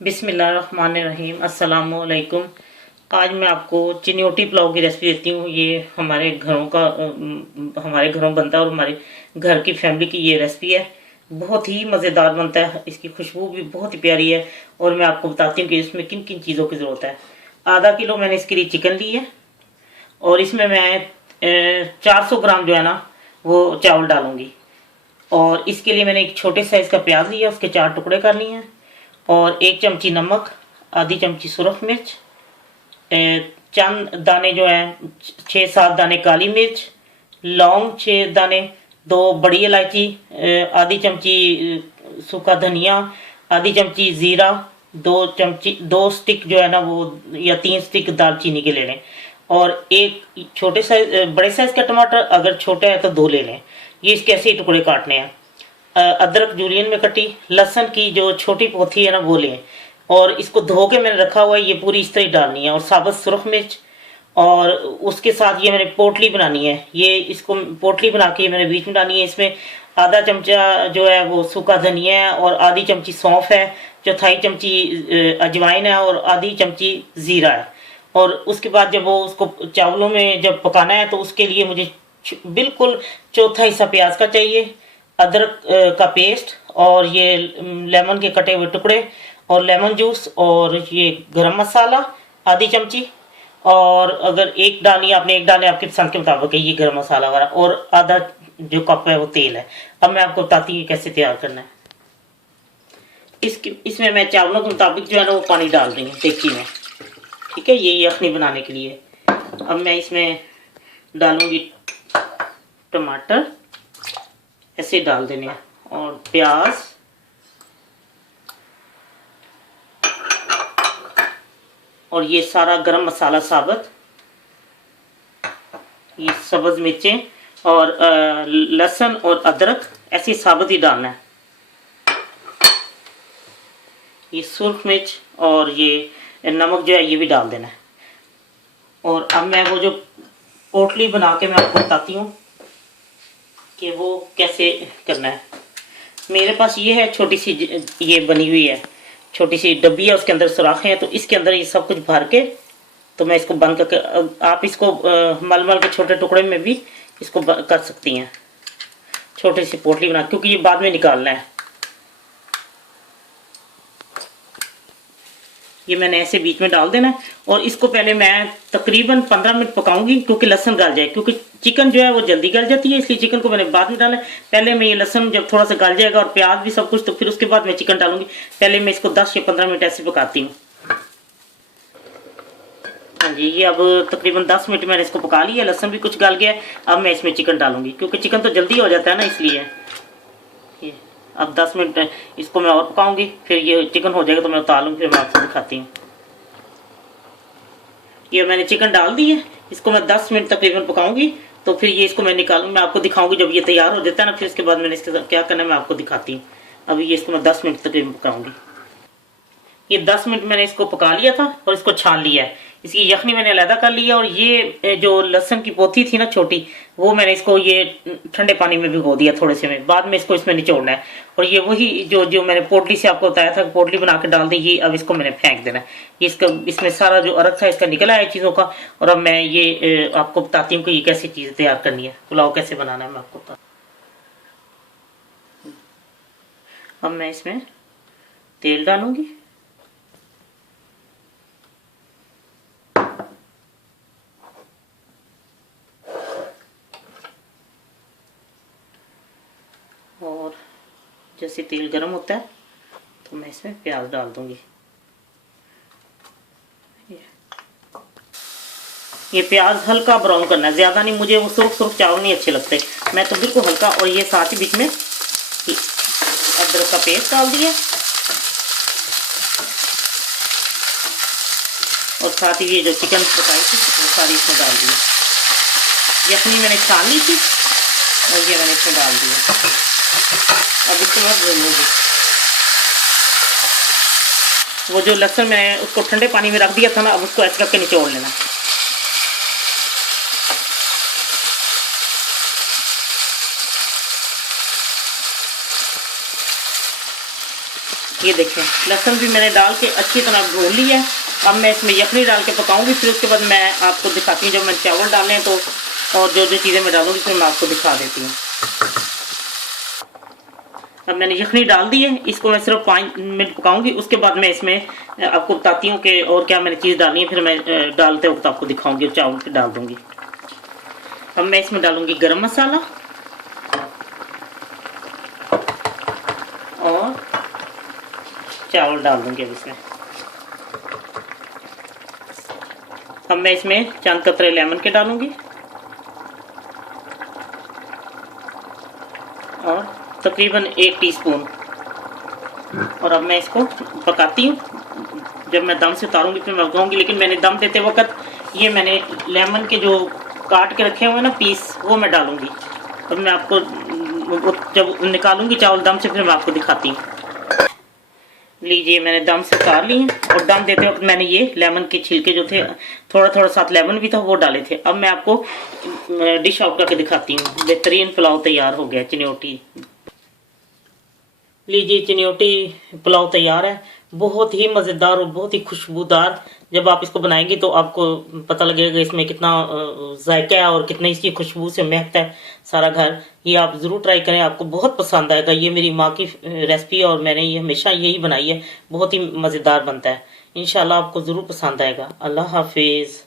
बिस्मिल्लाहिर्रहमानिर्रहीम अस्सलामुअलैकुम। आज मैं आपको चिन्योटी पुलाव की रेसिपी देती हूँ। ये हमारे घरों बनता है और हमारे घर की फैमिली की ये रेसिपी है। बहुत ही मज़ेदार बनता है, इसकी खुशबू भी बहुत ही प्यारी है। और मैं आपको बताती हूँ कि इसमें किन किन चीज़ों की ज़रूरत है। आधा किलो मैंने इसके लिए चिकन ली है और इसमें मैं 400 ग्राम जो है ना वो चावल डालूंगी। और इसके लिए मैंने एक छोटे साइज़ का प्याज लिया, उसके 4 टुकड़े कर लिए हैं। और 1 चमची नमक, आधी चमची सुरख मिर्च, चंद दाने जो हैं 6-7 दाने काली मिर्च, लौंग 6 दाने, 2 बड़ी इलायची, आधी चमची सूखा धनिया, आधी चमची ज़ीरा, 2 स्टिक जो है ना वो या 3 स्टिक दालचीनी के ले लें। और एक छोटे साइज बड़े साइज का टमाटर, अगर छोटा है तो 2 ले लें। ये इसके ऐसे ही टुकड़े काटने हैं। अदरक जूलियन में कटी, लहसन की जो छोटी पोथी है ना वो लें। और इसको धो के मैंने रखा हुआ है, ये पूरी इस तरह डालनी है। और साबुत सुरख मिर्च, और उसके साथ ये मैंने पोटली बनानी है। ये इसको पोटली बना के मैंने बीच में डालनी है। इसमें आधा चमचा जो है वो सूखा धनिया है, और आधी चमची सौंफ है, चौथाई चमची अजवाइन है, और आधी चमची ज़ीरा है। और उसके बाद जब वो उसको चावलों में जब पकाना है तो उसके लिए मुझे बिल्कुल चौथा हिस्सा प्याज का चाहिए, अदरक का पेस्ट, और ये लेमन के कटे हुए टुकड़े, और लेमन जूस, और ये गरम मसाला आधी चमची। और अगर एक डालनी है आपने, एक डालें, आपके पसंद के मुताबिक है ये गरम मसाला वाला। और आधा जो कप है वो तेल है। अब मैं आपको बताती हूँ कैसे तैयार करना है। इसमें मैं चावलों के मुताबिक जो है ना वो पानी डाल रही हूँ देखिए में। ठीक है, ये यखनी बनाने के लिए। अब मैं इसमें डालूंगी टमाटर, ऐसे डाल देने हैं, और प्याज, और ये सारा गरम मसाला साबुत, ये सब्ज मिर्चें, और लहसुन और अदरक ऐसे साबुत ही डालना है। ये सुर्ख मिर्च और ये नमक जो है ये भी डाल देना है। और अब मैं वो जो पोटली बना के मैं आपको बताती हूँ कि वो कैसे करना है। मेरे पास ये है छोटी सी, ये बनी हुई है छोटी सी डब्बी है, उसके अंदर सुराखें हैं। तो इसके अंदर ये सब कुछ भर के तो मैं इसको बंद करके, आप इसको मलमल के छोटे टुकड़े में भी इसको कर सकती हैं, छोटी सी पोटली बना, क्योंकि ये बाद में निकालना है। ये मैंने ऐसे बीच में डाल देना है। और इसको पहले मैं तकरीबन 15 मिनट पकाऊंगी, क्योंकि लहसुन गल जाए, क्योंकि चिकन जो है वो जल्दी गल जाती है, इसलिए चिकन को मैंने बाद में डाला है। पहले मैं ये लहसुन जब थोड़ा सा गल जाएगा और प्याज भी सब कुछ, तो फिर उसके बाद मैं चिकन डालूंगी। पहले मैं इसको 10 या 15 मिनट ऐसे पकाती हूँ। हाँ जी, ये अब तकरीबन 10 मिनट मैंने इसको पका लिया, लहसुन भी कुछ गल गया है। अब मैं इसमें चिकन डालूंगी, क्योंकि चिकन तो जल्दी हो जाता है ना, इसलिए। अब 10 मिनट इसको मैं और पकाऊंगी, फिर ये चिकन हो जाएगा तो मैं उतार लूँगी, फिर मैं आपको दिखाती हूँ। ये मैंने चिकन डाल दी है, इसको मैं 10 मिनट तकरीबन पकाऊंगी। तो फिर ये इसको मैं निकालूंगी, मैं आपको दिखाऊंगी जब ये तैयार हो जाता है ना, फिर इसके बाद मैंने इसके साथ क्या करना है मैं आपको दिखाती हूँ। अभी ये इसको मैं 10 मिनट तकरीबन पकाऊंगी। ये 10 मिनट मैंने इसको पका लिया था और इसको छान लिया है। इसकी यखनी मैंने अलहदा कर लिया। और ये जो लहसुन की पोथी थी ना छोटी, वो मैंने इसको ये ठंडे पानी में भिगो दिया थोड़े से में, बाद में इसको इसमें निचोड़ना है। और ये वही जो जो मैंने पोटली से आपको बताया था, पोटली बना के डाल दी, ये अब इसको मैंने फेंक देना है। ये इसका इसमें सारा जो अरक था इसका निकला है चीज़ों का। और अब मैं ये आपको बताती हूँ कि ये कैसी चीज़ तैयार करनी है, पुलाव कैसे बनाना है मैं आपको बता। अब मैं इसमें तेल डालूंगी, और जैसे तेल गर्म होता है तो मैं इसमें प्याज डाल दूंगी। ये प्याज हल्का ब्राउन करना है, ज़्यादा नहीं। मुझे वो सुर्ख सुर्ख चावल नहीं अच्छे लगते, मैं तो बिल्कुल हल्का। और ये साथ ही बीच में अदरक का पेस्ट डाल दिया, और साथ ही ये जो चिकन पकाई थी वो सारी इसमें डाल दी। यखनी मैंने छान ली थी और ये मैंने इसमें डाल दिया। अब इसको मैं भून लूँगी। वो जो लहसुन मैंने उसको ठंडे पानी में रख दिया था ना, अब उसको ऐसे करके निचोड़ लेना। ये देखें लहसुन भी मैंने डाल के अच्छी तरह भून लिया है। अब मैं इसमें यखनी डाल के पकाऊंगी, फिर उसके बाद मैं आपको दिखाती हूँ जब मैं चावल डालें तो, और जो जो चीज़ें मैं डालूंगी फिर मैं आपको दिखा देती हूँ। अब मैंने यखनी डाल दी है, इसको मैं सिर्फ 5 मिनट पकाऊंगी, उसके बाद मैं इसमें आपको बताती हूँ कि और क्या मैंने चीज़ डालनी है, फिर मैं डालते वक्त आपको दिखाऊंगी, चावल फिर डाल दूंगी। अब मैं इसमें डालूंगी गरम मसाला और चावल डाल दूंगी अब इसमें। अब मैं इसमें चंद कतरे लेमन के डालूंगी और तकरीबन 1 टीस्पून। और अब मैं इसको पकाती हूँ, जब मैं दम से उतारूंगी फिर मैं पकाऊंगी। लेकिन मैंने दम देते वक्त ये मैंने लेमन के जो काट के रखे हुए ना पीस, वो मैं डालूंगी। अब मैं आपको जब निकालूंगी चावल दम से फिर मैं आपको दिखाती हूँ। लीजिए मैंने दम से उतार ली है, और दम देते वक्त मैंने ये लेमन के छिलके जो थे, थोड़ा थोड़ा साथ लेमन भी था, वो डाले थे। अब मैं आपको डिश आउट करके दिखाती हूँ। बेहतरीन पुलाव तैयार हो गया, चिन्योटी। लीजिए चिन्योटी पुलाव तैयार है, बहुत ही मज़ेदार और बहुत ही खुशबूदार। जब आप इसको बनाएंगे तो आपको पता लगेगा इसमें कितना जायका है और कितनी इसकी खुशबू से महकता है सारा घर। ये आप ज़रूर ट्राई करें, आपको बहुत पसंद आएगा। ये मेरी माँ की रेसिपी है और मैंने ये हमेशा यही बनाई है, बहुत ही मज़ेदार बनता है। इंशाल्लाह आपको ज़रूर पसंद आएगा। अल्लाह हाफिज़।